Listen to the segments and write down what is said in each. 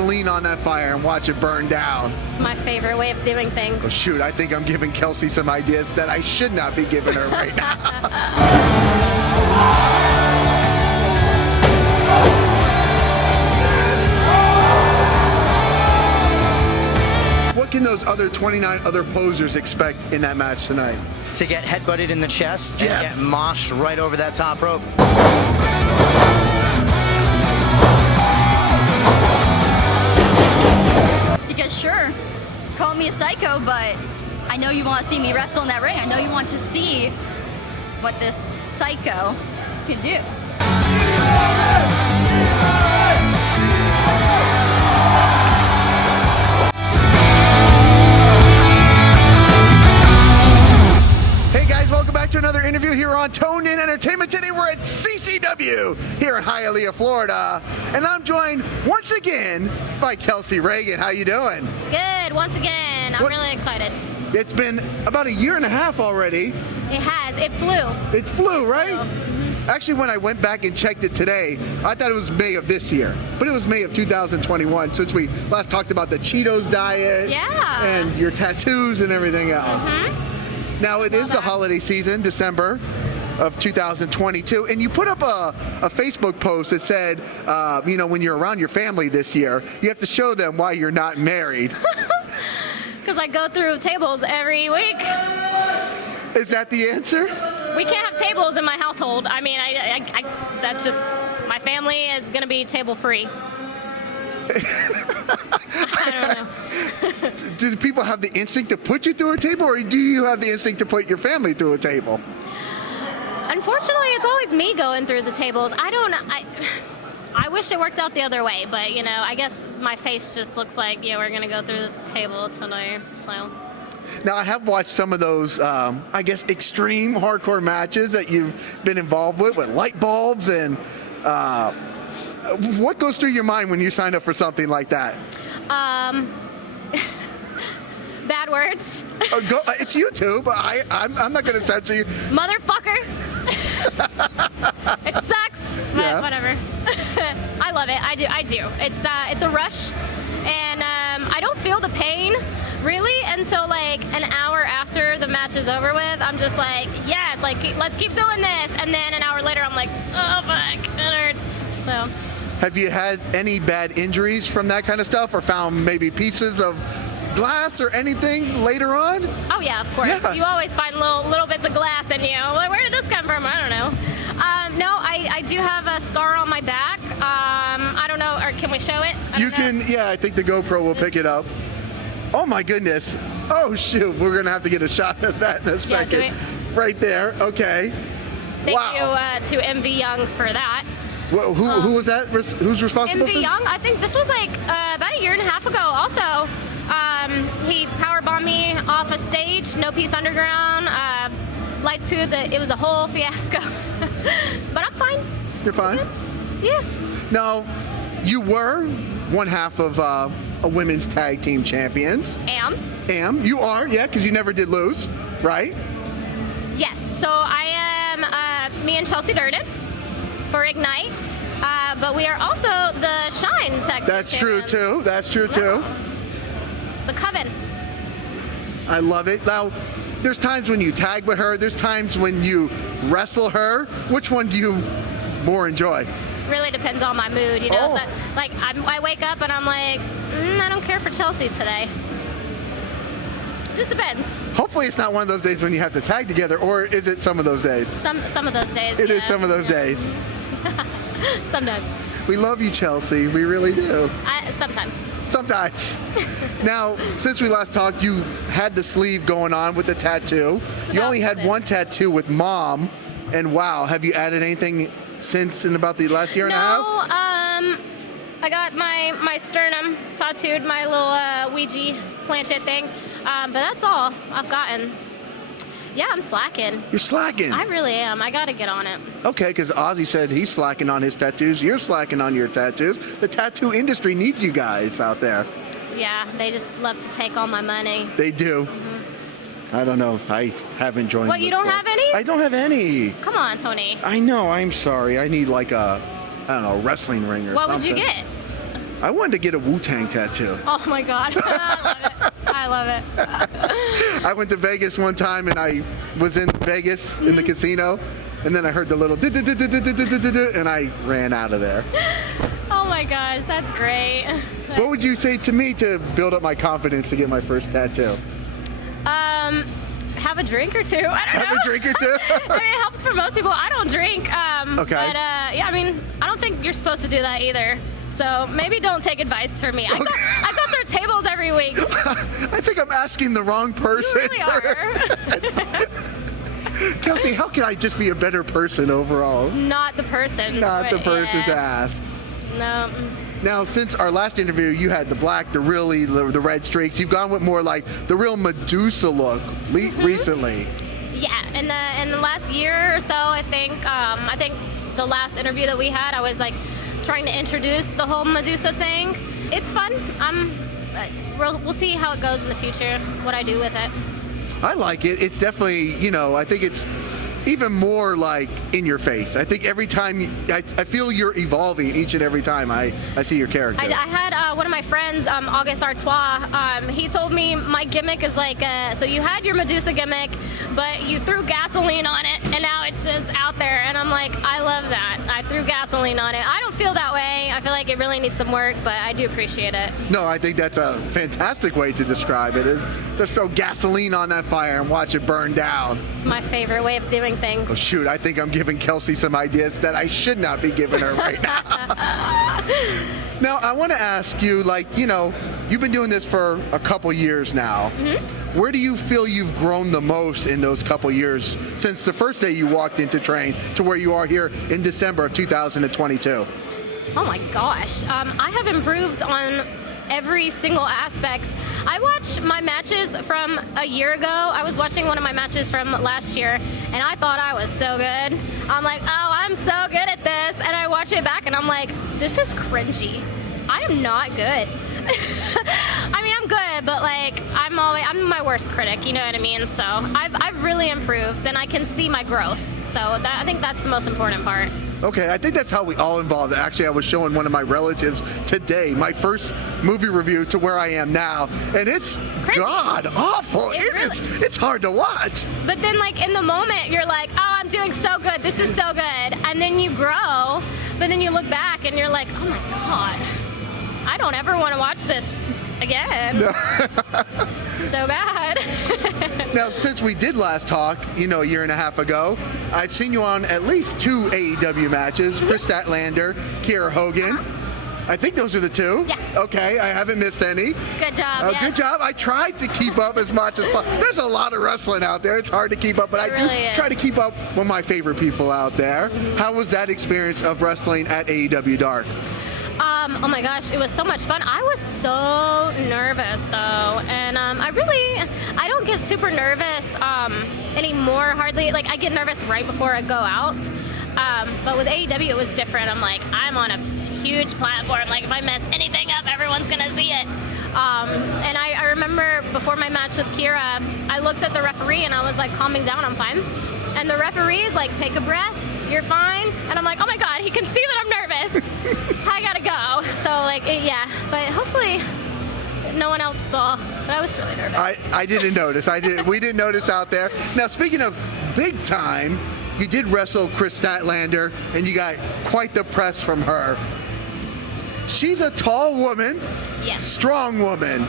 gasoline on that fire and watch it burn down. It's my favorite way of doing things. Oh, shoot, I think I'm giving Kelsey some ideas that I should not be giving her right now. What can those other 29 other posers expect in that match tonight? To get headbutted in the chest and Yes. get moshed right over that top rope. Because sure, call me a psycho, but I know you want to see me wrestle in that ring. I know you want to see what this psycho can do. Hey guys, welcome back to another interview here on Tone In Entertainment. Today we're at CCW here in Hialeah, Florida, and I'm joined once again by Kelsey Reagan. How you doing? Good, once again. I'm really excited. It's been about a year and a half already. It has. It flew. It flew, right? Actually, when I went back and checked it today, I thought it was May of this year, but it was May of 2021 since we last talked about the Cheetos diet and your tattoos and everything else. Now, it is the holiday season, December of 2022, and you put up a Facebook post that said, you know, when you're around your family this year, you have to show them why you're not married. Because I go through tables every week. Is that the answer? We can't have tables in my household. I mean, that's just, my family is going to be table free. I don't know. Do people have the instinct to put you through a table, or do you have the instinct to put your family through a table? Unfortunately, it's always me going through the tables. I wish it worked out the other way, but, you know, I guess my face just looks like, yeah, we're going to go through this table today, so. Now, I have watched some of those, I guess, extreme hardcore matches that you've been involved with light bulbs, and what goes through your mind when you sign up for something like that? Bad words. It's YouTube. I'm not going to censor you. Motherfucker. It sucks, but whatever. I love it. I do. It's a rush, and I don't feel the pain really until like an hour after the match is over with. I'm just like, yes, like let's keep doing this, and then an hour later I'm like, oh fuck, it hurts. So. Have you had any bad injuries from that kind of stuff, or found maybe pieces of glass or anything later on? Oh yeah, of course. Yes. You always find little bits of glass in you. Like, where did this come from? I don't know. No, I do have a scar on my back. I don't know, or can we show it? You can, yeah, I think the GoPro will pick it up. Oh my goodness. Oh shoot, we're gonna have to get a shot of that in a second. Right there, okay. Thank you to MV Young for that. Well, who was that? Who's responsible for that? MV Young, I think this was like about a year and a half ago also. He powerbombed me off a stage, No Peace Underground, Light 2, it was a whole fiasco. But I'm fine. You're fine? Yeah. Now, you were one half of a women's tag team champions. Am. You are, yeah, because you never did lose, right? Yes, so I am me and Chelsea Durden for Ignite, but we are also the Shine tag team. That's true too. That's true too. The Coven. I love it. Now, there's times when you tag with her. There's times when you wrestle her. Which one do you more enjoy? Really depends on my mood, you know. So, like I wake up and I'm like, I don't care for Chelsea today. Just depends. Hopefully it's not one of those days when you have to tag together, or is it some of those days? Some of those days. It is some of those days. Sometimes. We love you, Chelsea. We really do. Sometimes. Sometimes. Now, since we last talked, you had the sleeve going on with the tattoo. You only had one tattoo with Mom, and wow, have you added anything since in about the last year and a half? No, I got my sternum tattooed, my little Ouija planchette thing, but that's all I've gotten. Yeah, I'm slacking. You're slacking? I really am. I gotta get on it. Okay, because Ozzy said he's slacking on his tattoos. You're slacking on your tattoos. The tattoo industry needs you guys out there. Yeah, they just love to take all my money. They do. I don't know. I haven't joined. What, you don't have any? I don't have any. Come on, Tony. I know. I'm sorry. I need like a, I don't know, wrestling ring or something. What would you get? I wanted to get a Wu-Tang tattoo. Oh my God, I love it. I went to Vegas one time and I was in Vegas in the casino, and then I heard the little and I ran out of there. Oh my gosh, that's great. What would you say to me to build up my confidence to get my first tattoo? Have a drink or two. I don't know. Have a drink or two? I mean, it helps for most people. I don't drink. Okay. But yeah, I mean, I don't think you're supposed to do that either. So maybe don't take advice from me. I go through tables every week. I think I'm asking the wrong person. You really are. Kelsey, how can I just be a better person overall? Not the person. Not the but, person to yeah. ask. No. Now, since our last interview, you had the black, the red streaks. You've gone with more like the real Medusa look recently. Yeah, in the last year or so, I think the last interview that we had, I was like trying to introduce the whole Medusa thing. It's fun. We'll see how it goes in the future, what I do with it. I like it. It's definitely, I think it's even more like in your face. I think every time, I feel you're evolving each and every time I see your character. I had one of my friends, August Artois, he told me my gimmick is like, so you had your Medusa gimmick, but you threw gasoline on it, and now it's just out there. And I'm like, I love that. I threw gasoline on it. I don't feel that way. I feel like it really needs some work, but I do appreciate it. No, I think that's a fantastic way to describe it, is just throw gasoline on that fire and watch it burn down. It's my favorite way of doing things. Oh, shoot, I think I'm giving Kelsey some ideas that I should not be giving her right now. Now, I want to ask you, you've been doing this for a couple years now. Mm-hmm. Where do you feel you've grown the most in those couple years since the first day you walked into train to where you are here in December of 2022? Oh my gosh. I have improved on every single aspect. I watch my matches from a year ago. I was watching one of my matches from last year, and I thought I was so good. I'm like, oh, I'm so good at this. And I watch it back, and I'm like, this is cringy. I am not good. I mean, I'm good, but I'm my worst critic, you know what I mean? So I've really improved, and I can see my growth. So I think that's the most important part. Okay, I think that's how we all involved. Actually, I was showing one of my relatives today my first movie review to where I am now, and it's god awful. It's hard to watch. But then, in the moment, you're like, oh, I'm doing so good. This is so good. And then you grow, but then you look back and you're like, oh my god, I don't ever want to watch this again. So bad. Now, since we did last talk, a year and a half ago, I've seen you on at least 2 AEW matches, Kris Statlander, Kiera Hogan. I think those are the 2. Yeah. Okay, I haven't missed any. Good job. Good job. I tried to keep up as much as possible. There's a lot of wrestling out there. It's hard to keep up, but I do try to keep up with my favorite people out there. Mm-hmm. How was that experience of wrestling at AEW Dark? Oh my gosh, it was so much fun. I was so nervous though, and I don't get super nervous anymore, hardly. I get nervous right before I go out, but with AEW it was different. I'm on a huge platform. If I mess anything up, everyone's gonna see it. And I remember before my match with Kiera, I looked at the referee and I was like, calming down, I'm fine. And the referee is like, take a breath, you're fine. And I'm like, oh my god, he can see that I'm nervous. I gotta go. So yeah, but hopefully no one else saw, but I was really nervous. I didn't notice. We didn't notice out there. Now, speaking of big time, you did wrestle Kris Statlander, and you got quite the press from her. She's a tall woman, yes. Strong woman.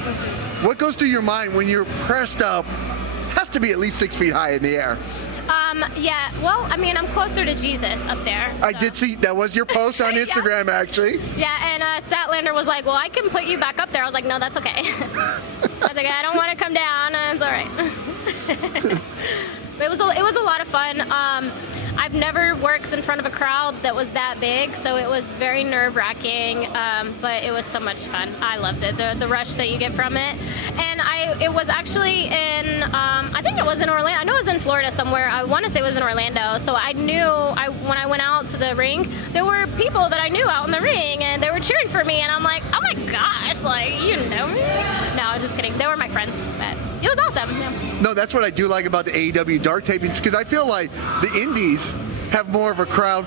What goes through your mind when you're pressed up? Has to be at least 6 feet high in the air. Yeah, well, I mean, I'm closer to Jesus up there. So. I did see, that was your post on Instagram, yeah. Actually. Yeah, and Statlander was like, well, I can put you back up there. I was like, no, that's okay. I was like, I don't want to come down. It's all right. But it was a lot of fun. I've never worked in front of a crowd that was that big, so it was very nerve-wracking, but it was so much fun. I loved it, the rush that you get from it. And it was actually in, I think it was in Orlando. I know it was in Florida somewhere. I want to say it was in Orlando. So I knew when I went out to the ring, there were people that I knew out in the ring, and they were cheering for me, and I'm like, oh my gosh, you know me? No, I'm just kidding. They were my friends, but it was awesome. Yeah. No, that's what I do like about the AEW Dark tapings, because I feel like the indies, have more of a crowd,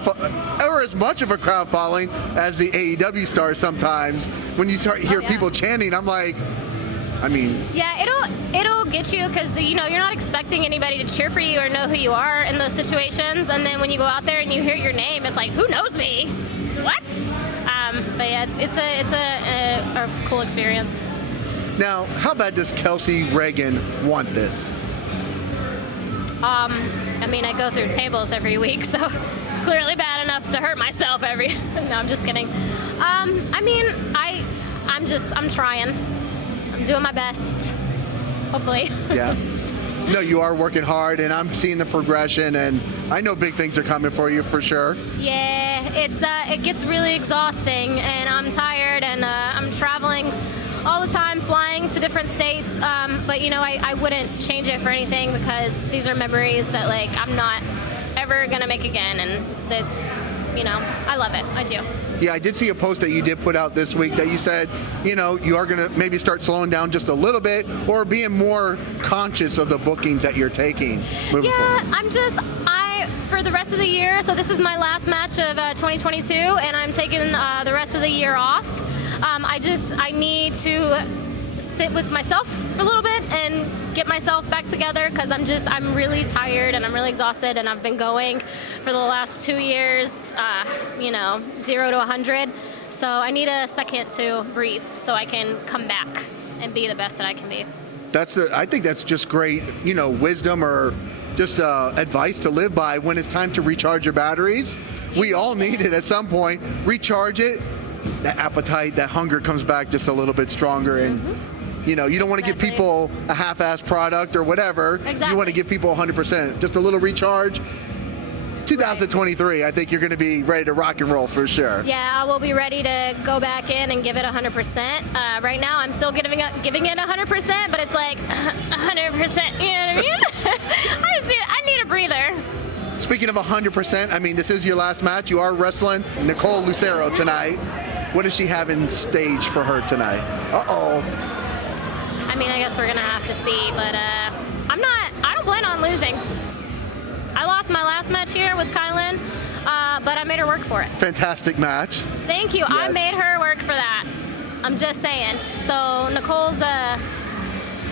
or as much of a crowd following as the AEW stars sometimes. When you start hear people chanting, I'm like, I mean. Yeah, it'll get you because, you know, you're not expecting anybody to cheer for you or know who you are in those situations. And then when you go out there and you hear your name, it's like, who knows me? What? But yeah, it's a cool experience. Now, how bad does Kelsey Reagan want this? I mean, I go through tables every week, so clearly bad enough to hurt myself every. No, I'm just kidding. I mean, I'm trying. I'm doing my best. Hopefully. Yeah. No, you are working hard, and I'm seeing the progression, and I know big things are coming for you for sure. Yeah, it gets really exhausting, and I'm tired, and I'm traveling all the time, flying to different states. But you know, I wouldn't change it for anything because these are memories that like I'm not ever gonna make again, and that's, you know, I love it. I do. Yeah, I did see a post that you did put out this week that you said, you know, you are going to maybe start slowing down just a little bit or being more conscious of the bookings that you're taking moving forward. Yeah, for the rest of the year, so this is my last match of 2022, and I'm taking the rest of the year off. I need to sit with myself for a little bit and get myself back together because I'm really tired and I'm really exhausted, and I've been going for the last 2 years, you know, 0 to 100. So I need a second to breathe so I can come back and be the best that I can be. I think that's just great, you know, wisdom or just advice to live by when it's time to recharge your batteries. We all need it at some point. Recharge it. That appetite, that hunger comes back just a little bit stronger, and you know, you don't want to give people a half-assed product or whatever. Exactly. You want to give people 100%. Just a little recharge. 2023, I think you're going to be ready to rock and roll for sure. Yeah, I will be ready to go back in and give it 100%. Right now, I'm still giving it 100%, but it's like 100%. You know what I mean? I need a breather. Speaking of 100%, I mean, this is your last match. You are wrestling Nicole Lucero tonight. What does she have in stage for her tonight? Uh-oh. I mean, I guess we're going to have to see, but I don't plan on losing. I lost my last match here with Kylan, but I made her work for it. Fantastic match. Thank you. Yes. I made her work for that. I'm just saying. So Nicole's got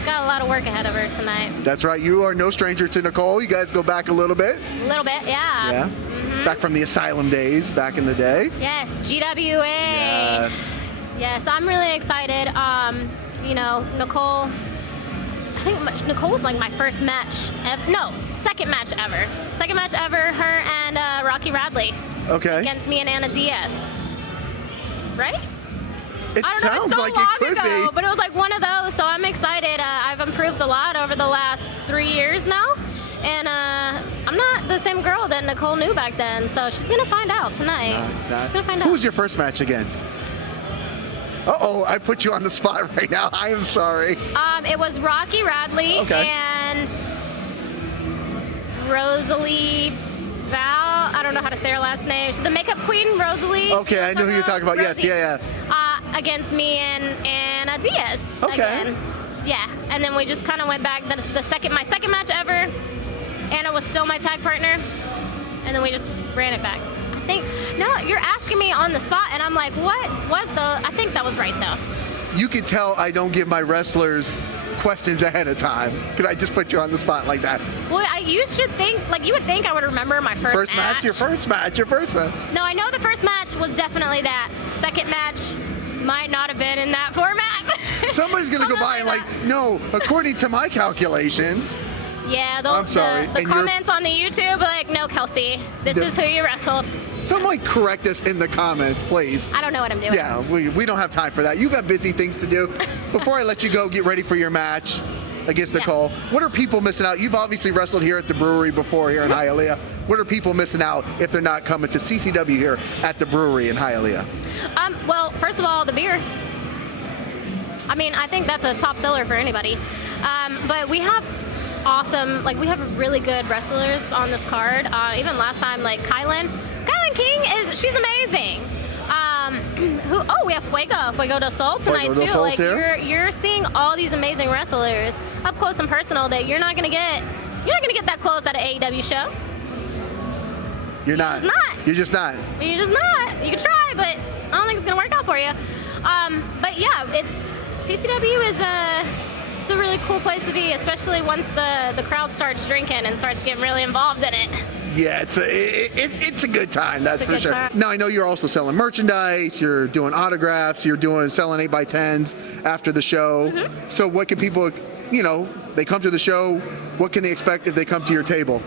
a lot of work ahead of her tonight. That's right. You are no stranger to Nicole. You guys go back a little bit. A little bit, yeah. Yeah. Mm-hmm. Back from the Asylum days back in the day. Yes, GWA. Yes. Yes, I'm really excited. You know, Nicole, I think Nicole was like my first match. Second match ever. Second match ever, her and Rocky Radley. Okay. Against me and Anna Diaz. Right? It sounds like it could be. But it was like one of those, so I'm excited. I've improved a lot over the last 3 years now. And I'm not the same girl that Nicole knew back then, so she's going to find out tonight. She's going to find out. Who was your first match against? Uh-oh, I put you on the spot right now. I am sorry. It was Rocky Radley and Rosalie Val. I don't know how to say her last name. She's the makeup queen, Rosalie. Okay, I know who you're talking about. Rosie. Yes, yeah. Against me and Anna Diaz. Okay. Again. Yeah, and then we just kind of went back. My second match ever. Anna was still my tag partner, and then we just ran it back. No, you're asking me on the spot, and I'm like, what was I think that was right, though. You can tell I don't give my wrestlers questions ahead of time because I just put you on the spot like that. Well, you should think, like, you would think I would remember my first match. Your first match. No, I know the first match was definitely that. Second match might not have been in that format. Somebody's going to go by and like, no, according to my calculations. Yeah, I'm sorry. The comments on the YouTube, like, no, Kelsey, this is who you wrestled. Someone correct us in the comments, please. I don't know what I'm doing. Yeah, we don't have time for that. You got busy things to do. Before I let you go, get ready for your match against Nicole. What are people missing out? You've obviously wrestled here at the brewery before here in Hialeah. What are people missing out if they're not coming to CCW here at the brewery in Hialeah? Well, first of all, the beer. I mean, I think that's a top seller for anybody. But we have awesome, like, we have really good wrestlers on this card. Even last time, like Kylan King she's amazing. We have Fuego del Sol tonight too. Like, you're seeing all these amazing wrestlers up close and personal that you're not gonna get that close at an AEW show. You're not. Just not. You're just not. You're just not. You can try, but I don't think it's gonna work out for you. But yeah, CCW is it's a really cool place to be, especially once the crowd starts drinking and starts getting really involved in it. Yeah, it's a good time, that's for sure. Time. Now, I know you're also selling merchandise, you're doing autographs, you're selling 8x10s after the show. Mm-hmm. So what can people, they come to the show, what can they expect if they come to your table?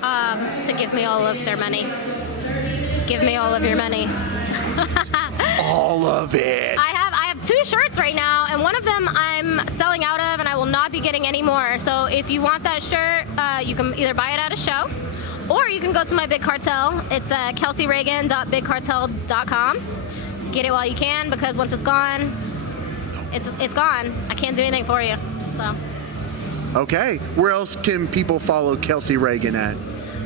To give me all of their money. Give me all of your money. All of it. I have 2 shirts right now, and one of them I'm selling out of, and I will not be getting any more. So if you want that shirt, you can either buy it at a show, or you can go to my Big Cartel. It's kelseyreagan.bigcartel.com. Get it while you can, because once it's gone, it's gone. I can't do anything for you. So. Okay. Where else can people follow Kelsey Raegan at?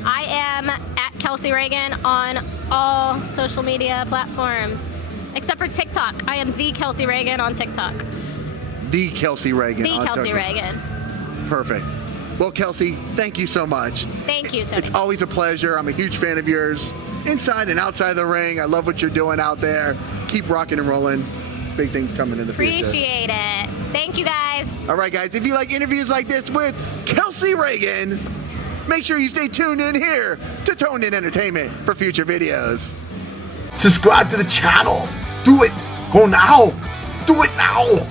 I am at Kelsey Reagan on all social media platforms, except for TikTok. I am the Kelsey Reagan on TikTok. The Kelsey Raegan. The Kelsey Reagan. Perfect. Well, Kelsey, thank you so much. Thank you, Tony. It's always a pleasure. I'm a huge fan of yours, inside and outside the ring. I love what you're doing out there. Keep rocking and rolling. Big things coming in the future. Appreciate it. Thank you, guys. All right, guys, if you like interviews like this with Kelsey Raegan, make sure you stay tuned in here to Toned In Entertainment for future videos. Subscribe to the channel. Do it. Go now. Do it now.